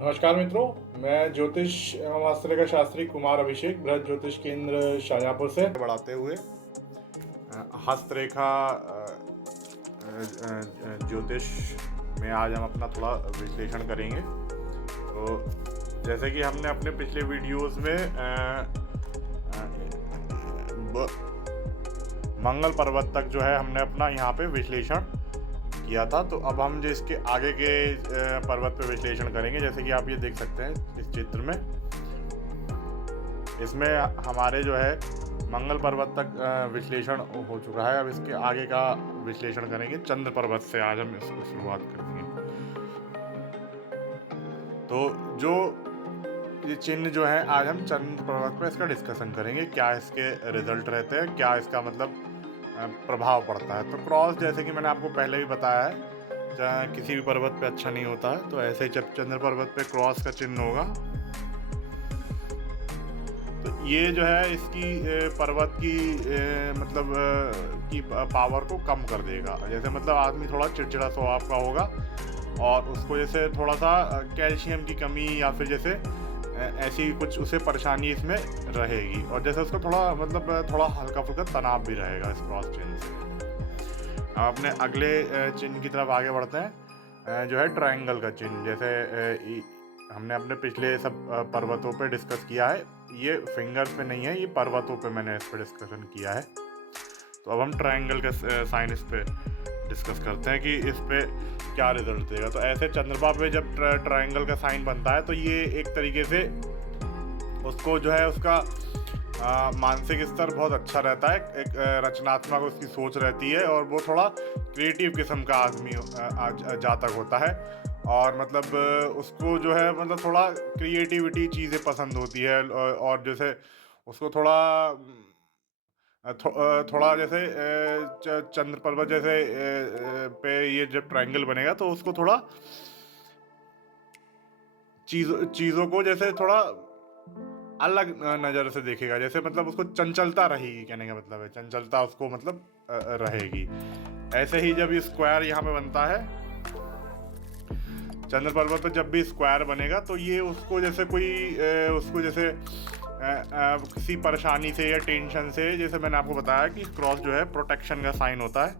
नमस्कार मित्रों, मैं ज्योतिष एवं हस्तरेखा शास्त्री कुमार अभिषेक बृहद ज्योतिष केंद्र शाहजहाँपुर से बढ़ाते हुए हस्तरेखा ज्योतिष में आज हम अपना थोड़ा विश्लेषण करेंगे। तो जैसे कि हमने अपने पिछले वीडियोस में मंगल पर्वत तक जो है हमने अपना यहाँ पे विश्लेषण किया था, तो अब हम जो इसके आगे के पर्वत पे विश्लेषण करेंगे। जैसे कि आप ये देख सकते हैं इस चित्र में, इसमें हमारे जो है मंगल पर्वत तक विश्लेषण हो चुका है। अब इसके आगे का विश्लेषण करेंगे चंद्र पर्वत से। आज हम इसको शुरुआत करेंगे। तो जो ये चिन्ह जो है आज हम चंद्र पर्वत पर इसका डिस्कशन करेंगे, क्या इसके रिजल्ट रहते हैं, क्या इसका मतलब प्रभाव पड़ता है। तो क्रॉस, जैसे कि मैंने आपको पहले भी बताया है, चाहे किसी भी पर्वत पे अच्छा नहीं होता है, तो ऐसे ही जब चंद्र पर्वत पे क्रॉस का चिन्ह होगा तो ये जो है इसकी पर्वत की मतलब की पावर को कम कर देगा। जैसे मतलब आदमी थोड़ा चिड़चिड़ा स्वभाव का होगा और उसको जैसे थोड़ा सा कैल्शियम की कमी या फिर जैसे ऐसी कुछ उसे परेशानी इसमें रहेगी, और जैसे उसको थोड़ा मतलब थोड़ा हल्का फुल्का तनाव भी रहेगा इस क्रॉस चिन्ह से। अब अपने अगले चिन्ह की तरफ आगे बढ़ते हैं, जो है ट्रायंगल का चिन्ह। जैसे हमने अपने पिछले सब पर्वतों पे डिस्कस किया है, ये फिंगर्स पे नहीं है, ये पर्वतों पे मैंने इस पर डिस्कशन किया है। तो अब हम ट्रायंगल का साइन इस पे डिस्कस करते हैं कि इस पे क्या रिजल्ट देगा। तो ऐसे चंद्रमा पे जब ट्रायंगल का साइन बनता है तो ये एक तरीके से उसको जो है उसका मानसिक स्तर बहुत अच्छा रहता है, एक रचनात्मक उसकी सोच रहती है, और वो थोड़ा क्रिएटिव किस्म का आदमी जातक होता है। और मतलब उसको जो है मतलब थोड़ा क्रिएटिविटी चीज़ें पसंद होती है, और जैसे उसको थोड़ा थोड़ा जैसे चंद्र पर्वत जैसे पे ये जब ट्रायंगल बनेगा तो उसको थोड़ा चीज़ों को जैसे थोड़ा अलग नज़र से देखेगा। जैसे मतलब उसको चंचलता रहेगी, कहने का मतलब है चंचलता उसको मतलब रहेगी। ऐसे ही जब ये स्क्वायर यहाँ पे बनता है चंद्र पर्वत पर, जब भी स्क्वायर बनेगा तो ये उसको जैसे कोई उसको जैसे किसी परेशानी से या टेंशन से, जैसे मैंने आपको बताया कि क्रॉस जो है प्रोटेक्शन का साइन होता है,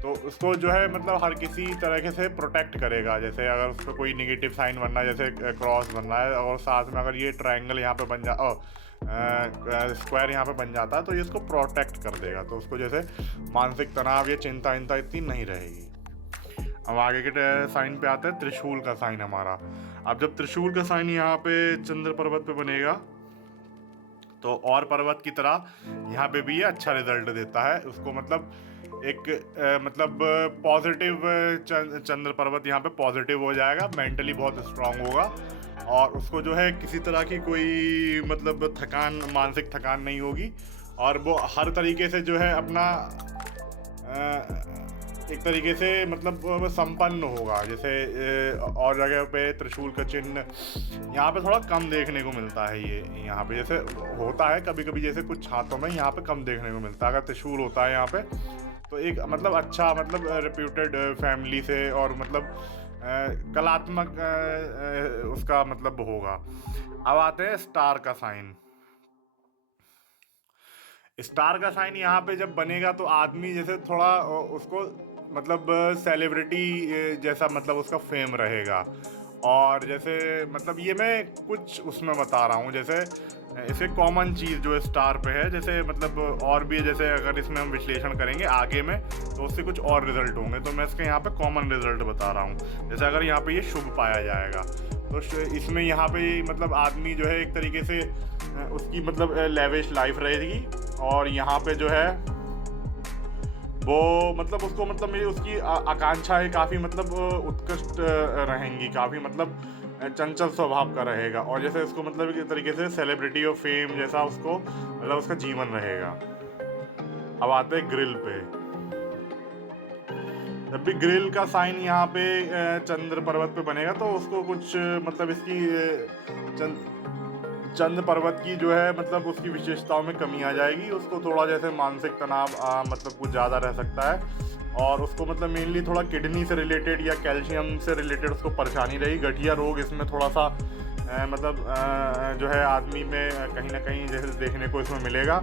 तो उसको जो है मतलब हर किसी तरीके से प्रोटेक्ट करेगा। जैसे अगर उस पर कोई निगेटिव साइन बनना है, जैसे क्रॉस बन रहा है, और साथ में अगर ये ट्रायंगल यहाँ पे बन स्क्वायर यहाँ पे बन जाता है तो ये इसको प्रोटेक्ट कर देगा। तो उसको जैसे मानसिक तनाव या चिंता इतनी नहीं रहेगी। अब आगे के साइन पे आते हैं त्रिशूल का साइन हमारा। अब जब त्रिशूल का साइन यहाँ पे चंद्र पर्वत पे बनेगा तो और पर्वत की तरह यहाँ पे भी ये अच्छा रिजल्ट देता है। उसको मतलब एक मतलब पॉजिटिव चंद्र पर्वत यहाँ पे पॉजिटिव हो जाएगा, मेंटली बहुत स्ट्रांग होगा, और उसको जो है किसी तरह की कोई मतलब थकान, मानसिक थकान नहीं होगी, और वो हर तरीके से जो है अपना एक तरीके से मतलब वो संपन्न होगा। जैसे और जगह पे त्रिशूल का चिन्ह यहाँ पे थोड़ा कम देखने को मिलता है। ये यहाँ पे जैसे होता है कभी कभी, जैसे कुछ छातों में यहाँ पे कम देखने को मिलता है। अगर त्रिशूल होता है यहाँ पे तो एक मतलब अच्छा मतलब रेप्यूटेड फैमिली से, और मतलब कलात्मक उसका मतलब होगा। अब आते हैं स्टार का साइन। स्टार का साइन यहाँ पे जब बनेगा तो आदमी जैसे थोड़ा उसको मतलब सेलिब्रिटी जैसा मतलब उसका फेम रहेगा। और जैसे मतलब ये मैं कुछ उसमें बता रहा हूँ, जैसे इसे कॉमन चीज़ जो स्टार पे है, जैसे मतलब और भी जैसे अगर इसमें हम विश्लेषण करेंगे आगे में तो उससे कुछ और रिजल्ट होंगे, तो मैं इसके यहाँ पे कॉमन रिजल्ट बता रहा हूँ। जैसे अगर यहाँ पे ये शुभ पाया जाएगा तो इसमें यहाँ पे मतलब आदमी जो है एक तरीके से उसकी मतलब लेविश लाइफ रहेगी, और यहाँ पे जो है वो मतलब उसको मतलब मेरी उसकी आकांक्षाएं काफ़ी मतलब उत्कृष्ट रहेंगी, काफ़ी मतलब चंचल स्वभाव का रहेगा, और जैसे उसको मतलब एक तरीके से सेलिब्रिटी और फेम जैसा उसको मतलब उसका जीवन रहेगा। अब आते हैं ग्रिल पे। जब भी ग्रिल का साइन यहाँ पे चंद्र पर्वत पे बनेगा तो उसको कुछ मतलब इसकी चंद्र पर्वत की जो है मतलब उसकी विशेषताओं में कमी आ जाएगी। उसको थोड़ा जैसे मानसिक तनाव मतलब कुछ ज़्यादा रह सकता है, और उसको मतलब मेनली थोड़ा किडनी से रिलेटेड या कैल्शियम से रिलेटेड उसको परेशानी रही। गठिया रोग इसमें थोड़ा सा मतलब जो है आदमी में कहीं ना कहीं जैसे देखने को इसमें मिलेगा,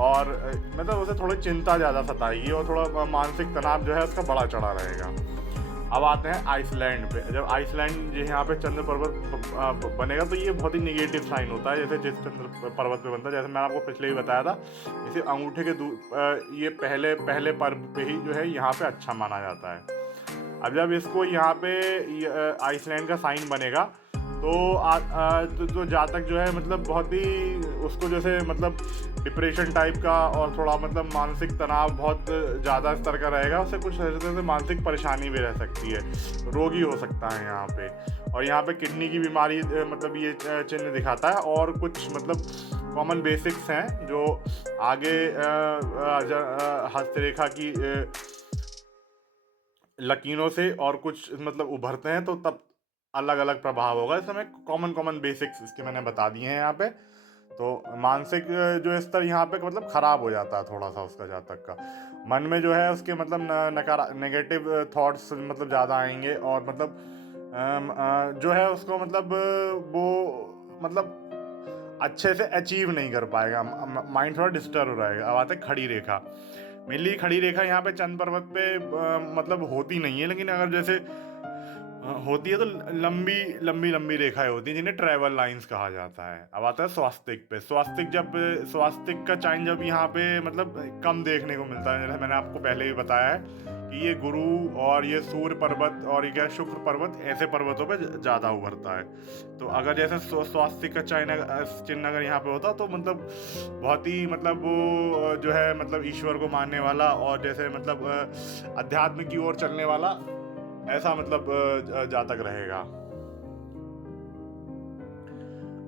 और मतलब उसे थोड़ी चिंता ज़्यादा सताएगी और थोड़ा मानसिक तनाव जो है उसका बड़ा चढ़ा रहेगा। अब आते हैं आइसलैंड पे। जब आइसलैंड जो यहाँ पे चंद्र पर्वत बनेगा तो ये बहुत ही निगेटिव साइन होता है, जैसे जिस चंद्र पर्वत पे बनता है। जैसे मैंने आपको पहले ही बताया था, इसे अंगूठे के ये पहले पहले पर्व पे ही जो है यहाँ पे अच्छा माना जाता है। अब जब इसको यहाँ पे आइसलैंड का साइन बनेगा तो जातक जो है मतलब बहुत ही उसको जैसे मतलब डिप्रेशन टाइप का और थोड़ा मतलब मानसिक तनाव बहुत ज़्यादा स्तर का रहेगा। उससे कुछ तरह से मानसिक परेशानी भी रह सकती है, रोगी हो सकता है यहाँ पे। और यहाँ पे किडनी की बीमारी मतलब ये चिन्ह दिखाता है। और कुछ मतलब कॉमन बेसिक्स हैं जो आगे हस्तरेखा की लकीरों से और कुछ मतलब उभरते हैं तो तब अलग अलग प्रभाव होगा। इस समय कॉमन बेसिक्स इसके मैंने बता दिए हैं यहाँ पे। तो मानसिक जो स्तर यहाँ पे मतलब ख़राब हो जाता है थोड़ा सा उसका जातक का। मन में जो है उसके मतलब नेगेटिव थॉट्स मतलब ज़्यादा आएंगे, और मतलब जो है उसको मतलब वो मतलब अच्छे से अचीव नहीं कर पाएगा, माइंड थोड़ा डिस्टर्ब रहेगा। अब आते खड़ी रेखा। मेनली खड़ी रेखा यहाँ पे चंद्र पर्वत पे मतलब होती नहीं है, लेकिन अगर जैसे होती है तो लंबी लंबी लंबी रेखाएं होती हैं जिन्हें ट्रैवल लाइंस कहा जाता है। अब आता है स्वास्तिक पे। स्वास्तिक का चाइन जब यहाँ पे मतलब कम देखने को मिलता है, जैसे मैंने आपको पहले भी बताया है कि ये गुरु और ये सूर्य पर्वत और ये क्या शुक्र पर्वत ऐसे पर्वतों पे ज़्यादा उभरता है। तो अगर जैसे स्वास्तिक का चिन्ह अगर यहाँ पे होता तो मतलब बहुत ही मतलब वो जो है मतलब ईश्वर को मानने वाला और जैसे मतलब अध्यात्म की ओर चलने वाला ऐसा मतलब जातक रहेगा।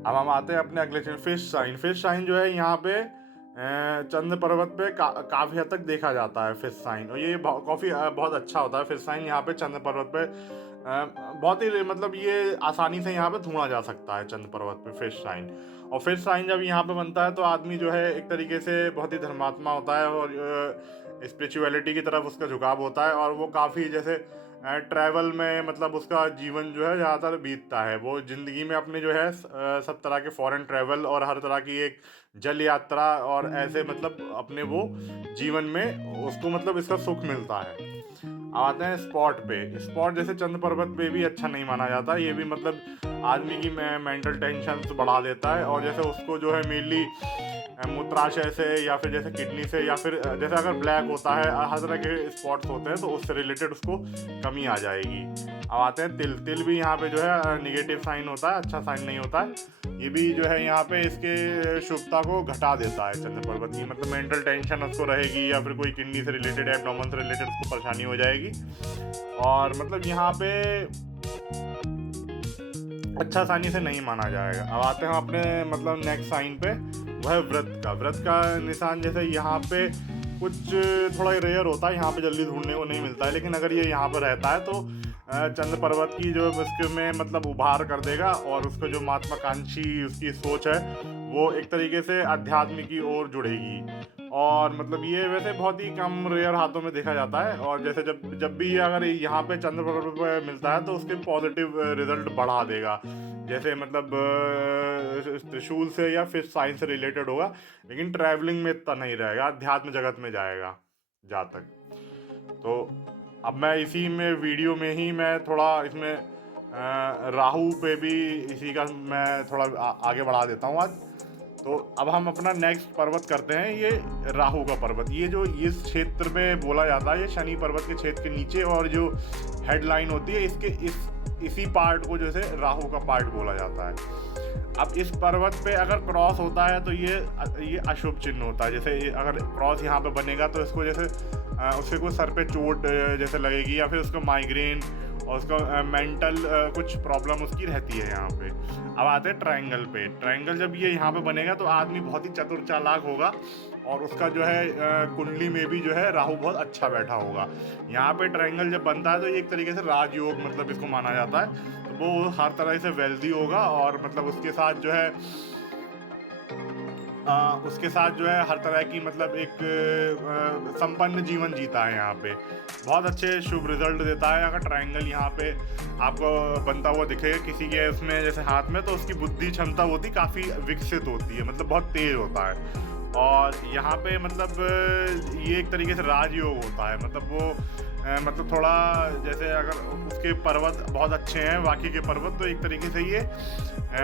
अब हम आते हैं अपने अगले चिन्ह फिश साइन। फिश साइन जो है यहाँ पे चंद्र पर्वत पे काफ़ी हद तक देखा जाता है फिश साइन, और ये काफ़ी बहुत अच्छा होता है। फिश साइन यहाँ पे चंद्र पर्वत पे बहुत ही मतलब ये आसानी से यहाँ पे ढूंढा जा सकता है चंद्र पर्वत पे फिश साइन। और फिश साइन जब यहाँ पे बनता है तो आदमी जो है एक तरीके से बहुत ही धर्मात्मा होता है और स्पिरिचुअलिटी की तरफ उसका झुकाव होता है, और वो काफ़ी जैसे ट्रैवल में मतलब उसका जीवन जो है ज़्यादातर बीतता है। वो ज़िंदगी में अपने जो है सब तरह के फॉरेन ट्रैवल और हर तरह की एक जल यात्रा और ऐसे मतलब अपने वो जीवन में उसको मतलब इसका सुख मिलता है। अब आते हैं स्पॉट पे। स्पॉट जैसे चंद्र पर्वत पे भी अच्छा नहीं माना जाता। ये भी मतलब आदमी की मेंटल टेंशन बढ़ा देता है, और जैसे उसको जो है मेनली मूत्राशय से या फिर जैसे किडनी से या फिर जैसे अगर ब्लैक होता है हर तरह के स्पॉट्स होते हैं तो उससे रिलेटेड उसको कमी आ जाएगी। अब आते हैं तिल। तिल भी यहाँ पे जो है निगेटिव साइन होता है, अच्छा साइन नहीं होता है। ये भी जो है यहाँ पे इसके शुभता को घटा देता है चंद्र पर्वत की, मतलब मेंटल टेंशन उसको रहेगी या फिर कोई किडनी से रिलेटेड एब्डोमेन से रिलेटेड उसको परेशानी हो जाएगी। और मतलब यहाँ पे अच्छा आसानी से नहीं माना जाएगा। अब आते हैं अपने मतलब नेक्स्ट साइन पे, वह है व्रत का निशान। जैसे यहाँ पे कुछ थोड़ा रेयर होता है, यहाँ पे जल्दी ढूंढने को नहीं मिलता है, लेकिन अगर ये यहाँ पर रहता है तो चंद्र पर्वत की जो उसके में मतलब उभार कर देगा, और उसको जो महत्वाकांक्षी उसकी सोच है वो एक तरीके से अध्यात्म की ओर जुड़ेगी। और मतलब ये वैसे बहुत ही कम रेयर हाथों में देखा जाता है, और जैसे जब भी अगर यहाँ पे चंद्र पर्वत पे मिलता है तो उसके पॉजिटिव रिजल्ट बढ़ा देगा। जैसे मतलब त्रिशूल से या फिर साइंस से रिलेटेड होगा, लेकिन ट्रैवलिंग में इतना नहीं रहेगा, अध्यात्म जगत में जाएगा जहाँ तक। तो अब मैं इसी में वीडियो में ही मैं थोड़ा इसमें राहु पे भी इसी का मैं थोड़ा आगे बढ़ा देता हूँ आज। तो अब हम अपना नेक्स्ट पर्वत करते हैं, ये राहु का पर्वत। ये जो इस क्षेत्र में बोला जाता है, ये शनि पर्वत के क्षेत्र के नीचे, और जो हेडलाइन होती है इसके इसी पार्ट को जैसे राहु का पार्ट बोला जाता है। अब इस पर्वत पे अगर क्रॉस होता है तो ये अशुभ चिन्ह होता है। जैसे अगर क्रॉस यहाँ पे बनेगा तो इसको जैसे उसके को सर पे चोट जैसे लगेगी, या फिर उसको माइग्रेन और उसका मेंटल कुछ प्रॉब्लम उसकी रहती है यहाँ पे। अब आते हैं ट्रायंगल पे। ट्रायंगल जब ये यहाँ पे बनेगा तो आदमी बहुत ही चतुर चालाक होगा, और उसका जो है कुंडली में भी जो है राहु बहुत अच्छा बैठा होगा। यहाँ पे ट्रायंगल जब बनता है तो ये एक तरीके से राजयोग मतलब इसको माना जाता है। तो वो हर तरह से वेल्दी होगा, और मतलब उसके साथ जो है उसके साथ जो है हर तरह की मतलब एक संपन्न जीवन जीता है यहाँ पे। बहुत अच्छे शुभ रिजल्ट देता है। अगर ट्रायंगल यहाँ पे आपको बनता हुआ दिखे किसी के उसमें जैसे हाथ में, तो उसकी बुद्धि क्षमता होती काफ़ी विकसित होती है, मतलब बहुत तेज होता है। और यहाँ पे मतलब ये एक तरीके से राजयोग होता है, मतलब वो मतलब थोड़ा जैसे अगर उसके पर्वत बहुत अच्छे हैं बाकी के पर्वत, तो एक तरीके से ये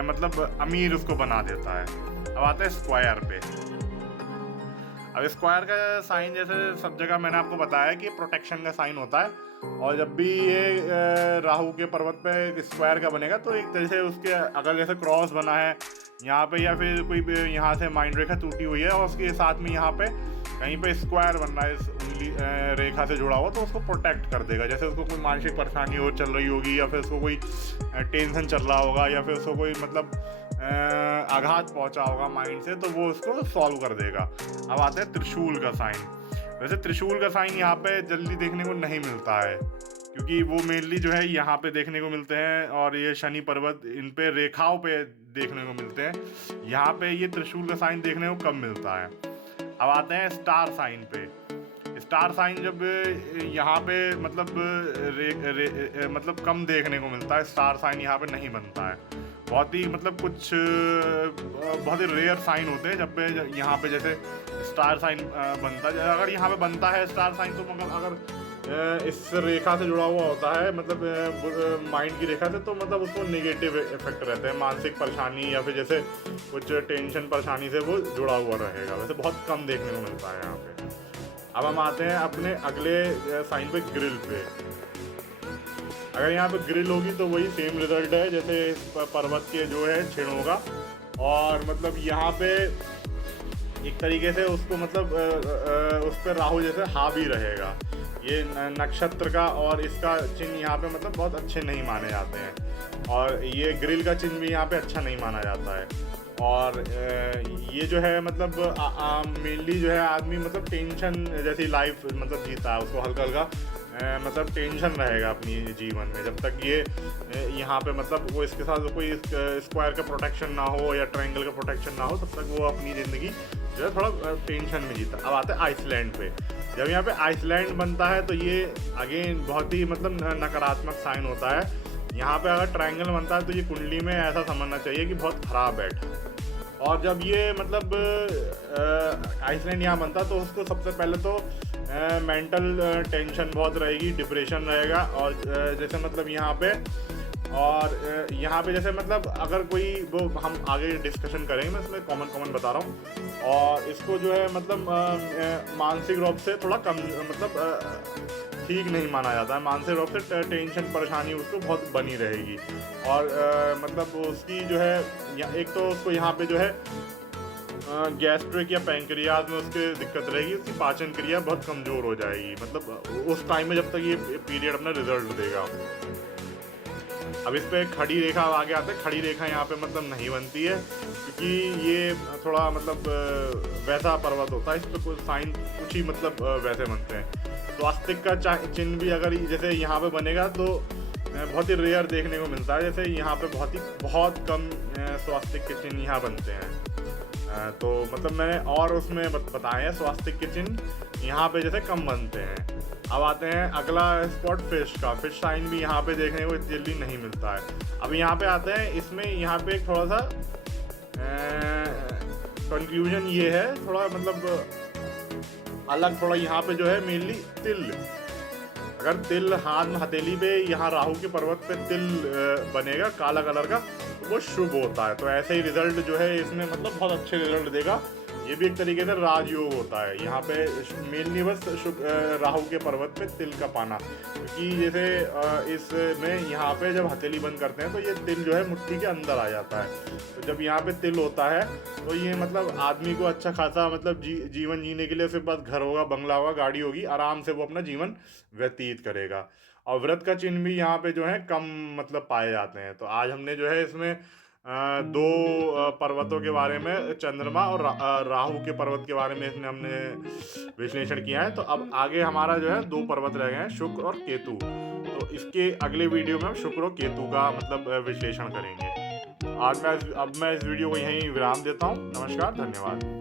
मतलब अमीर उसको बना देता है। अब आते हैं स्क्वायर पे। अब स्क्वायर का साइन जैसे सब जगह मैंने आपको बताया कि प्रोटेक्शन का साइन होता है, और जब भी ये राहु के पर्वत पे स्क्वायर का बनेगा तो एक तरह से उसके अगर जैसे क्रॉस बना है यहाँ पे, या फिर कोई यहाँ से माइंड रेखा टूटी हुई है और उसके साथ में यहाँ पे कहीं पे स्क्वायर बन रहा है इस उंगली रेखा से जुड़ा हुआ, तो उसको प्रोटेक्ट कर देगा। जैसे उसको कोई मानसिक परेशानी हो चल रही होगी, या फिर उसको कोई टेंशन चल रहा होगा, या फिर उसको कोई मतलब आघात पहुंचा होगा माइंड से, तो वो उसको सॉल्व कर देगा। अब आते हैं त्रिशूल का साइन। वैसे त्रिशूल का साइन यहाँ पे जल्दी देखने को नहीं मिलता है, क्योंकि वो मेनली जो है यहाँ पे देखने को मिलते हैं, और ये शनि पर्वत इन पे रेखाओं पे देखने को मिलते हैं। यहाँ पे ये त्रिशूल का साइन देखने को कम मिलता है। अब आते हैं स्टार साइन पे। स्टार साइन जब यहाँ पे मतलब मतलब कम देखने को मिलता है, स्टार साइन यहाँ पे नहीं बनता है। बहुत ही मतलब कुछ बहुत ही रेयर साइन होते हैं जब पे यहाँ पे जैसे स्टार साइन बनता है। अगर यहाँ पे बनता है स्टार साइन, तो मतलब अगर इस रेखा से जुड़ा हुआ होता है, मतलब माइंड की रेखा से, तो मतलब उसको नेगेटिव इफेक्ट रहते हैं, मानसिक परेशानी या फिर जैसे कुछ टेंशन परेशानी से वो जुड़ा हुआ रहेगा। वैसे बहुत कम देखने को मिलता है यहाँ पे। अब हम आते हैं अपने अगले साइन पे, ग्रिल पे। अगर यहाँ पे ग्रिल होगी तो वही सेम रिजल्ट है जैसे पर्वत के जो है छेड़ों का, और मतलब यहाँ पे एक तरीके से उसको मतलब उस पर राहु जैसे हावी रहेगा। ये नक्षत्र का और इसका चिन्ह यहाँ पे मतलब बहुत अच्छे नहीं माने जाते हैं, और ये ग्रिल का चिन्ह भी यहाँ पे अच्छा नहीं माना जाता है। और ये जो है मतलब मेनली जो है आदमी मतलब टेंशन जैसी लाइफ मतलब जीता है, उसको हल्का हल्का मतलब टेंशन रहेगा अपनी जीवन में, जब तक ये यहाँ पे मतलब वो इसके साथ कोई स्क्वायर का प्रोटेक्शन ना हो या ट्रायंगल का प्रोटेक्शन ना हो, तब तक वो अपनी ज़िंदगी जो है थोड़ा टेंशन में जीता। अब आते हैं आइसलैंड पे। जब यहाँ पे आइसलैंड बनता है तो ये अगेन बहुत ही मतलब नकारात्मक साइन होता है। यहाँ पे अगर ट्रायंगल बनता है तो ये कुंडली में ऐसा समझना चाहिए कि बहुत खराब बैठा। और जब ये मतलब आइसलैंड यहाँ बनता है तो उसको सबसे पहले तो मेंटल टेंशन बहुत रहेगी, डिप्रेशन रहेगा, और जैसे मतलब यहाँ पे, और यहाँ पे जैसे मतलब अगर कोई वो हम आगे डिस्कशन करेंगे, मैं इसमें कॉमन बता रहा हूँ। और इसको जो है मतलब मानसिक रूप से थोड़ा कम मतलब ठीक नहीं माना जाता है। मानसिक रूप से टेंशन परेशानी उसको बहुत बनी रहेगी, और मतलब उसकी जो है एक तो उसको यहाँ पे जो है गैस्ट्रिक या पैंक्रियाज में उसके दिक्कत रहेगी, उसकी पाचन क्रिया बहुत कमज़ोर हो जाएगी, मतलब उस टाइम में जब तक ये पीरियड अपना रिजल्ट देगा। अब इस पे खड़ी रेखा आगे आते हैं। खड़ी रेखा यहाँ पे मतलब नहीं बनती है, क्योंकि ये थोड़ा मतलब वैसा पर्वत होता है, इस पर कुछ साइन कुछ ही मतलब वैसे बनते हैं। स्वास्तिक का चिन्ह भी अगर जैसे यहाँ पे बनेगा तो बहुत ही रेयर देखने को मिलता है। जैसे यहाँ पे बहुत कम स्वास्तिक के चिन्ह यहाँ बनते हैं। तो मतलब मैंने और उसमें बताए हैं स्वास्तिक के चिन्ह यहाँ पे जैसे कम बनते हैं। अब आते हैं अगला स्पॉट फिश का। फिश साइन भी यहाँ पे देखने को जल्दी नहीं मिलता है। अब यहाँ पे आते हैं, इसमें यहाँ पे थोड़ा सा कंक्लूजन ये है, थोड़ा मतलब अलग थोड़ा यहाँ पे जो है मेनली तिल। अगर तिल हाथ में हथेली पे यहाँ राहु के पर्वत पे तिल बनेगा काला कलर का, तो वो शुभ होता है। तो ऐसे ही रिजल्ट जो है इसमें मतलब बहुत अच्छे रिजल्ट देगा। ये भी एक तरीके से राजयोग होता है। यहाँ पे मेनली बस राहु के पर्वत पे तिल का पाना, क्योंकि जैसे इसमें यहाँ पे जब हथेली बंद करते हैं तो ये तिल जो है मुट्ठी के अंदर आ जाता है। तो जब यहाँ पे तिल होता है तो ये मतलब आदमी को अच्छा खासा मतलब जीवन जीने के लिए उसके पास घर होगा, बंगला होगा, गाड़ी होगी, आराम से वो अपना जीवन व्यतीत करेगा। और व्रत का चिन्ह भी यहाँ पे जो है कम मतलब पाए जाते हैं। तो आज हमने जो है इसमें दो पर्वतों के बारे में, चंद्रमा और राहु के पर्वत के बारे में इसमें हमने विश्लेषण किया है। तो अब आगे हमारा जो है दो पर्वत रह गए हैं, शुक्र और केतु। तो इसके अगले वीडियो में हम शुक्र और केतु का मतलब विश्लेषण करेंगे। आज मैं अब मैं इस वीडियो को यहीं विराम देता हूँ। नमस्कार, धन्यवाद।